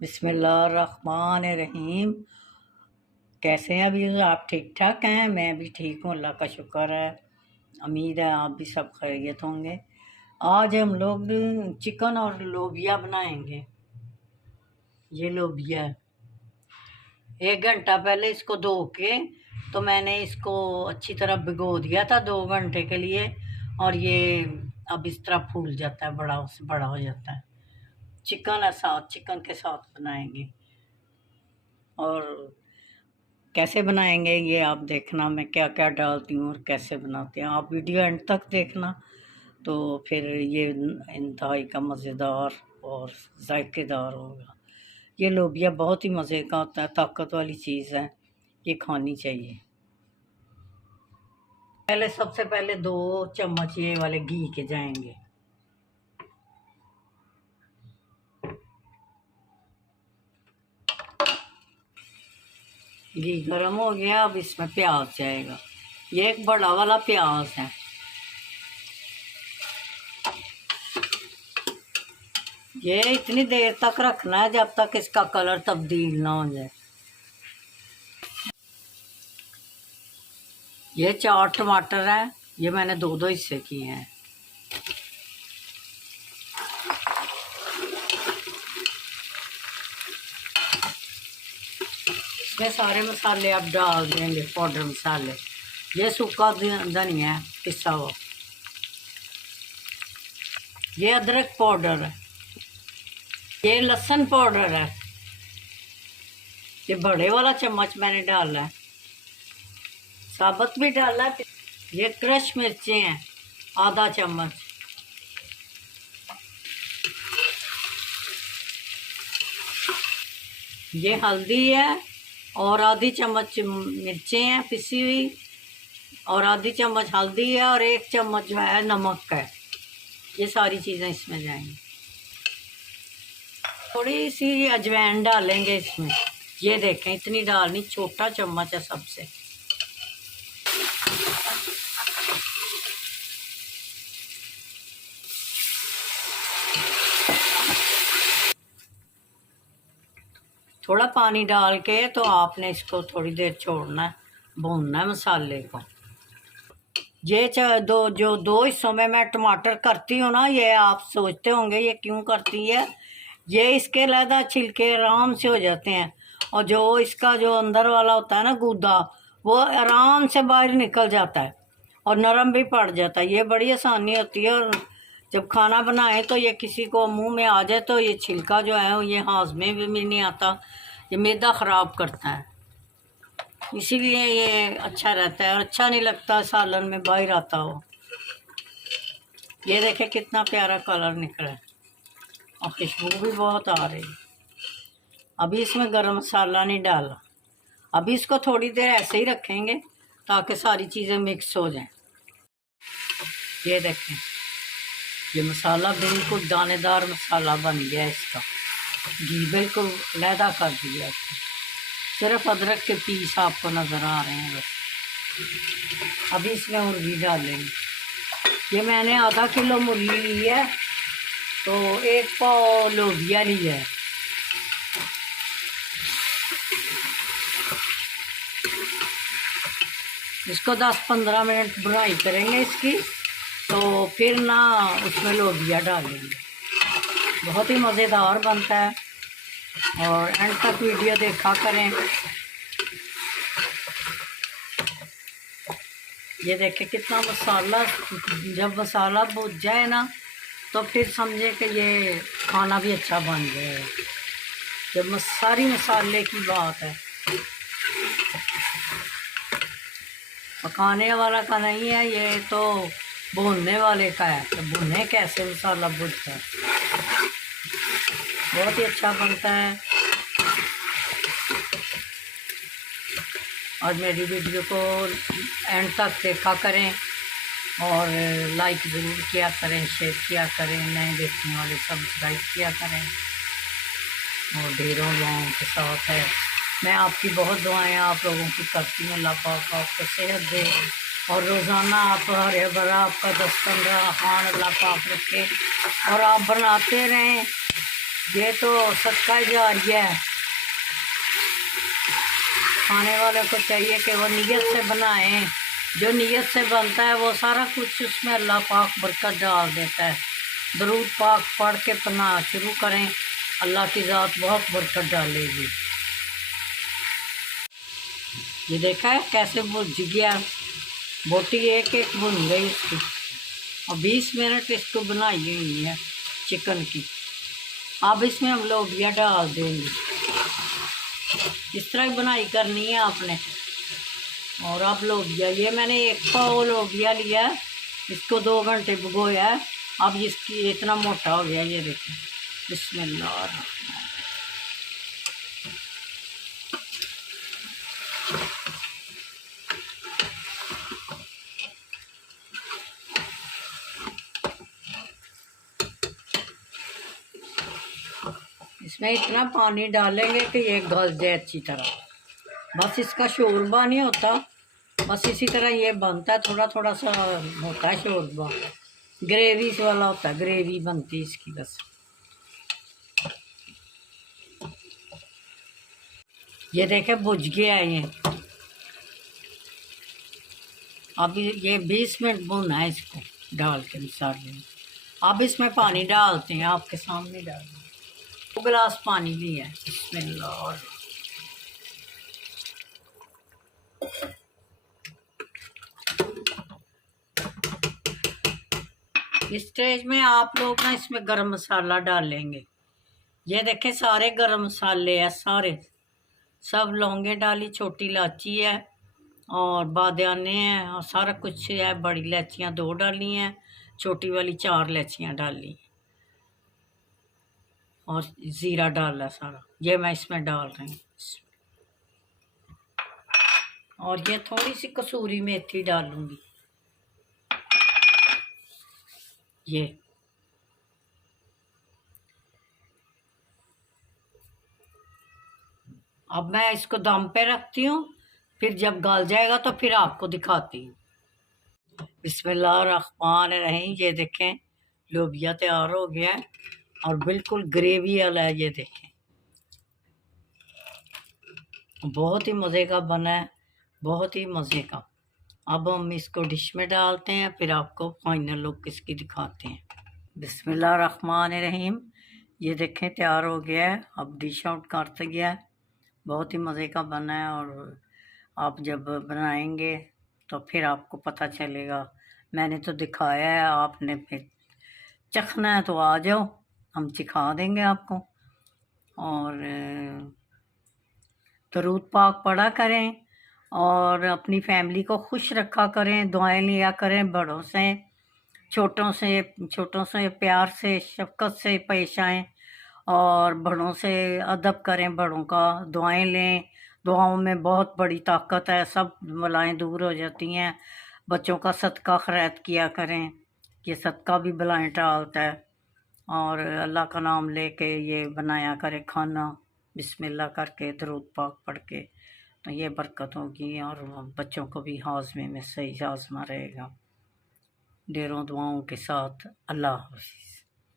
बिस्मिल्लाहिर्रहमानिर्रहीम। कैसे हैं अभी आप? ठीक ठाक हैं? मैं भी ठीक हूँ, अल्लाह का शुक्र है। उम्मीद है आप भी सब खैरियत होंगे। आज हम लोग चिकन और लोबिया बनाएंगे। ये लोबिया है। 1 घंटा पहले इसको धो के तो मैंने इसको अच्छी तरह भिगो दिया था 2 घंटे के लिए। और ये अब इस तरह फूल जाता है, बड़ा से बड़ा हो जाता है। चिकन के साथ बनाएंगे। और कैसे बनाएंगे ये आप देखना, मैं क्या क्या डालती हूँ और कैसे बनाते हैं। आप वीडियो एंड तक देखना, तो फिर ये इंतहाई का मज़ेदार और जायकेदार होगा। ये लोबिया बहुत ही मज़े का होता है, ताकत वाली चीज़ है, ये खानी चाहिए। सबसे पहले 2 चम्मच ये वाले घी के जाएंगे। घी गर्म हो गया, अब इसमें प्याज जाएगा। ये एक बड़ा वाला प्याज है। ये इतनी देर तक रखना है जब तक इसका कलर तब्दील ना हो जाए। ये 4 टमाटर है, ये मैंने 2 हिस्से किए हैं। इसमें सारे मसाले आप डाल देंगे, पाउडर मसाले। ये सूखा धनिया है पिसा हुआ। ये अदरक पाउडर है। ये लहसुन पाउडर है। ये बड़े वाला चम्मच मैंने डाला है, साबुत भी डाला है। ये क्रश मिर्चें हैं, आधा चम्मच। ये हल्दी है और आधी चम्मच मिर्चें हैं पिसी हुई, और आधी चम्मच हल्दी है, और 1 चम्मच जो है नमक है। ये सारी चीज़ें इसमें जाएंगी। थोड़ी सी अजवाइन डालेंगे इसमें। ये देखें, इतनी डालनी, छोटा चम्मच है सबसे। थोड़ा पानी डाल के तो आपने इसको थोड़ी देर छोड़ना है, भूनना है मसाले को। ये दो हिस्सों में मैं टमाटर करती हूँ ना, ये आप सोचते होंगे ये क्यों करती है। ये इसके अलहदा छिलके आराम से हो जाते हैं, और जो इसका जो अंदर वाला होता है ना गूदा, वो आराम से बाहर निकल जाता है और नरम भी पड़ जाता है। ये बड़ी आसानी होती है। और जब खाना बनाएं तो ये किसी को मुंह में आ जाए तो ये छिलका जो है ये हाजमे भी नहीं आता, ये मैदा ख़राब करता है। इसीलिए ये अच्छा रहता है, और अच्छा नहीं लगता सालन में बाहर आता हो। ये देखें कितना प्यारा कलर निकला है और खुशबू भी बहुत आ रही है। अभी इसमें गरम मसाला नहीं डाला। अभी इसको थोड़ी देर ऐसे ही रखेंगे ताकि सारी चीज़ें मिक्स हो जाएं। ये देखें, ये मसाला बिल्कुल दानेदार मसाला बन गया इसका। घी बिल्कुल लहदा कर दिया इसको। सिर्फ अदरक के पीस आपको नज़र आ रहे हैं बस। अभी इसमें मुर्गी डालेंगे। ये मैंने आधा किलो मुर्गी ली है, तो 1 पाव लोबिया लिया है। इसको 10-15 मिनट बुनाई करेंगे इसकी, तो फिर ना उसमें लोबिया डालेंगे। बहुत ही मज़ेदार बनता है, और एंड तक वीडियो देखा करें। ये देखें कितना मसाला, जब मसाला भुज जाए ना तो फिर समझे कि ये खाना भी अच्छा बन जाएगा। जब सारी मसाले की बात है, पकाने वाला का नहीं है ये, तो भूनने वाले का है। तो भुने कैसे मसाला भुजता है, बहुत ही अच्छा बनता है। और मेरी वीडियो को एंड तक देखा करें, और लाइक ज़रूर किया करें, शेयर किया करें, नए देखने वाले सब्सक्राइब किया करें। और ढेरों दुआओं के साथ है, मैं आपकी बहुत दुआएं आप लोगों की करती हूँ। अल्लाह पाक आपको सेहत दे, और रोज़ाना आप हरे भरा आपका 10-15 खान अल्लाह पाक रखे, और आप बनाते रहें ये तो सदका जारिया है। खाने वाले को चाहिए कि वो नीयत से बनाएं। जो नीयत से बनता है वो सारा कुछ उसमें अल्लाह पाक बरकत डाल देता है। दरूद पाक पढ़ के पढ़ना शुरू करें, अल्लाह की ज़ात बहुत बरकत डालेगी। ये देखा है कैसे भुज गया, बोटी एक एक भुन गई इसकी। और 20 मिनट इसको बनाई हुई है चिकन की। अब इसमें हम लोबिया डाल देंगे। इस तरह बनाई करनी है आपने। और अब लोबिया, ये मैंने 1 पाव लोबिया लिया है, इसको 2 घंटे भिगोया है। अब इसकी इतना मोटा हो गया, ये देखें। बिस्मिल्लाह। इसमें इतना पानी डालेंगे कि ये गल जाए अच्छी तरह। बस इसका शोरबा नहीं होता, बस इसी तरह ये बनता है। थोड़ा थोड़ा सा होता है शोरबा, ग्रेवी वाला होता है, ग्रेवी बनती है इसकी बस। ये देखे भुज गया है ये। अब ये 20 मिनट भुना है इसको डाल के मसाले में। अब इसमें पानी डालते हैं, आपके सामने डाल 2 गिलास पानी लिया है। बिस्मिल्लाह। इस स्टेज में आप लोग ना इसमें गरम मसाला डालेंगे। ये देखें सारे गरम मसाले हैं, सारे सब लौंगे डाली, छोटी इलायची है और बादयाने हैं और सारा कुछ है। बड़ी इलायचियाँ 2 डाली हैं, छोटी वाली 4 इलायचियाँ डाली और ज़ीरा डाला सारा। ये मैं इसमें डाल रही हूँ। और ये थोड़ी सी कसूरी मेथी डालूंगी। ये अब मैं इसको दम पे रखती हूँ, फिर जब गल जाएगा तो फिर आपको दिखाती हूँ। बिस्मिल्लाहिर्रहमानिर्रहीम। ये देखें लोबिया तैयार हो गया है और बिल्कुल ग्रेवी वाला है। ये देखें बहुत ही मज़े का बना है, बहुत ही मज़े का। अब हम इसको डिश में डालते हैं, फिर आपको फाइनल लुक इसकी दिखाते हैं। बिस्मिल्लाहिर्रहमानिर्रहीम। ये देखें तैयार हो गया है, अब डिश आउट करते गया है। बहुत ही मज़े का बना है और आप जब बनाएंगे तो फिर आपको पता चलेगा। मैंने तो दिखाया है, आपने फिर चखना है तो आ जाओ, हम चिखा देंगे आपको। और दरूद पाक पढ़ा करें और अपनी फैमिली को खुश रखा करें, दुआएं लिया करें। बड़ों से छोटों से प्यार से शफ़क़त से पेश आएँ और बड़ों से अदब करें, बड़ों का दुआएं लें। दुआओं में बहुत बड़ी ताकत है, सब बलाएं दूर हो जाती हैं। बच्चों का सदका खैरात किया करें, ये सदका भी बलाएं टालता है। और अल्लाह का नाम लेके ये बनाया करें खाना, बिस्मिल्लाह करके दरूद पाक पढ़ के, तो ये बरकत होगी और बच्चों को भी हाज़मे में सही हाज़मा रहेगा। ढेरों दुआओं के साथ अल्लाह हाफ़िज़।